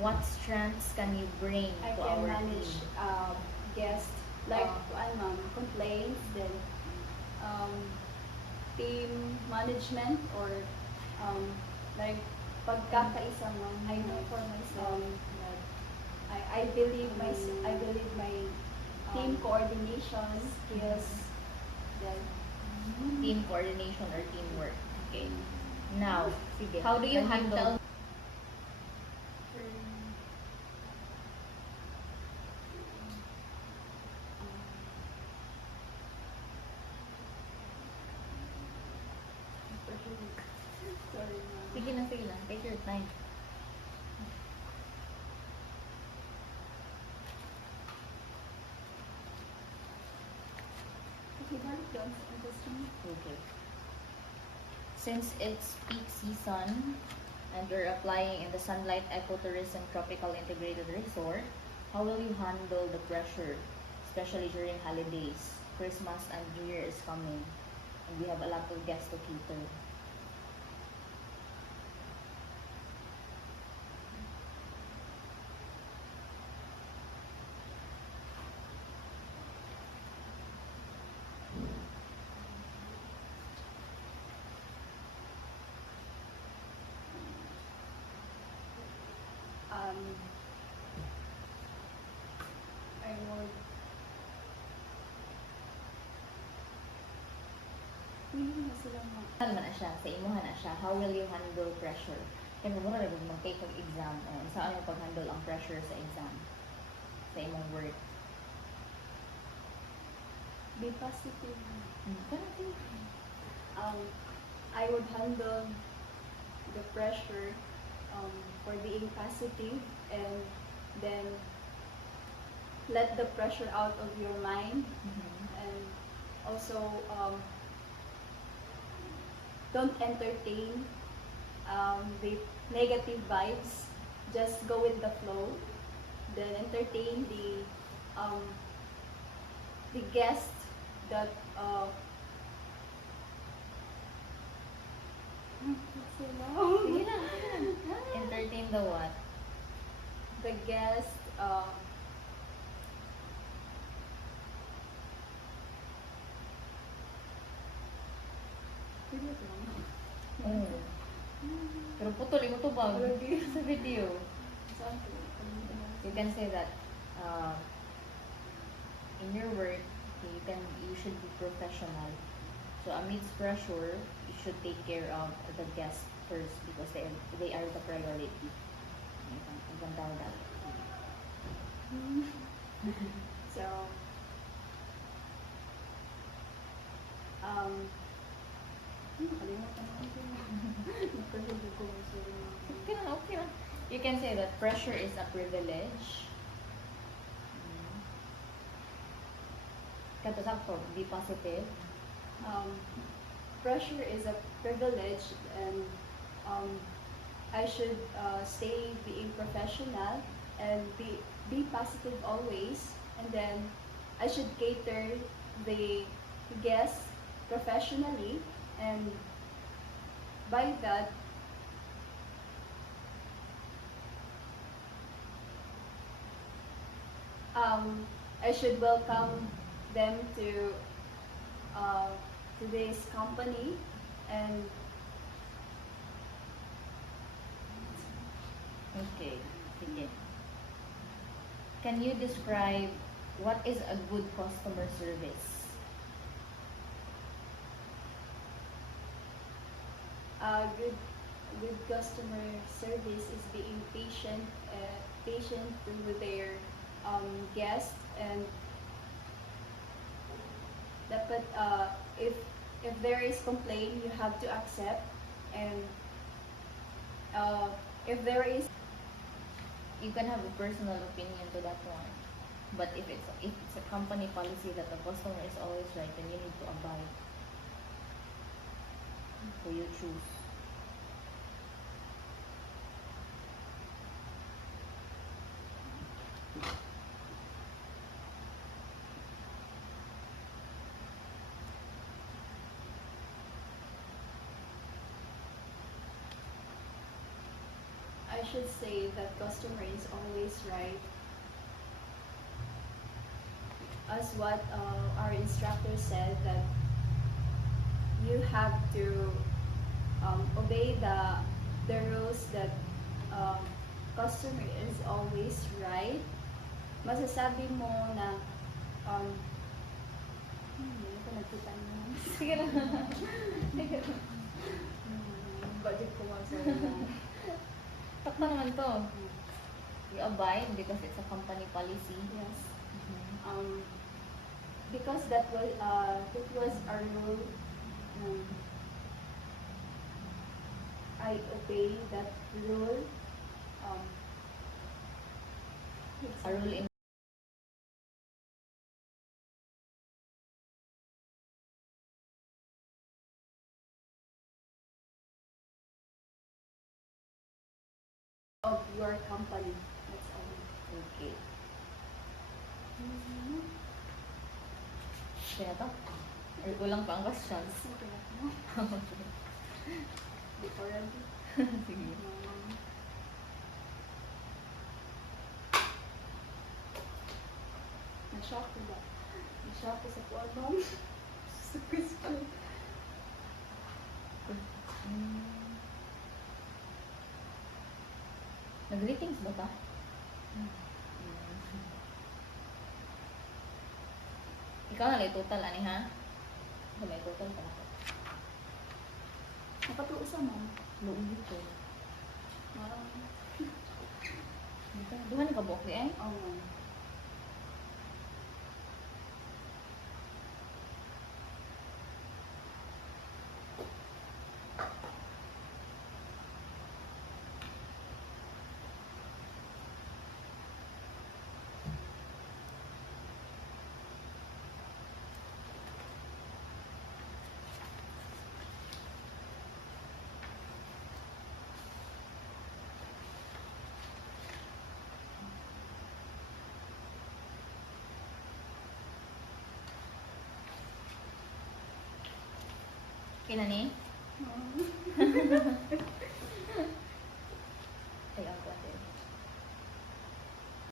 what strengths can you bring I to can our manage team? guests like complaints, then um, team management or um, like pagkakaisa man. I know for myself that I believe my team coordination skills that Team coordination or teamwork. Okay. Now, sige. how do you Can handle Sorry, ma'am. Sige lang. Take your time. Okay, balik doon sa industry. Okay. Since it's peak season and you're applying in the Sunlight Ecotourism Tropical Integrated Resort, how will you handle the pressure, especially during holidays? Christmas and New Year is coming, and we have a lot of guests to cater. I would hindi na sila Ano man na siya, sa imuha na siya, how will you handle pressure? Kaya mo na rin mag-take of exam, o saan mo pag-handle ang pressure sa exam? Sa imong work. be positive. Parang Um, I would handle the pressure for being positive and then let the pressure out of your mind and also don't entertain the negative vibes. Just go with the flow. Then entertain the guest that Sige lang. Entertain the what? the guest Oh. Pero putol, mo to ba? Sa video. You can say that in your work, you should be professional. So amidst pressure, you should take care of the guests first because they are the priority. Ang ganda that. So nakalimutan ko. Napahulog ko yung sorry. Okay lang. You can say that pressure is a privilege. Kato sakto, be positive. Pressure is a privilege and I should stay being professional and be positive always, and then I should cater the guests professionally, and by that I should welcome them to this company and Okay. Sige. Can you describe what is a good customer service? good customer service is being patient with their guests, and dapat if there is complaint you have to accept, and if there is You can have a personal opinion to that one. But if it's a company policy that the customer is always right, then you need to abide. So you choose. I should say that customer is always right. As what our instructor said, that you have to obey the rules that customer is always right. Masasabi mo na hindi ko nagkita mo. Sige na. Budget ko nga sa lang. Takpa naman to. You abide because it's a company policy. Yes. Mhm. Because that was our rule. I obey that rule. A rule in of your company. That's all. okay. Kaya to? Or kulang pa ang questions? Okay na mo. Before ready. Sige. Na-shock ko ba? Na-shock ko sa kuwan mo. Sa question. Nag-greetings ba ta? Ikaw na lang total, ani ha? Ikaw may total pa ako. Napatuusa mo. Luulit ko. Wow. Duhan ka buok eh? Oo. Kinani? Oo. Ay, ako ate.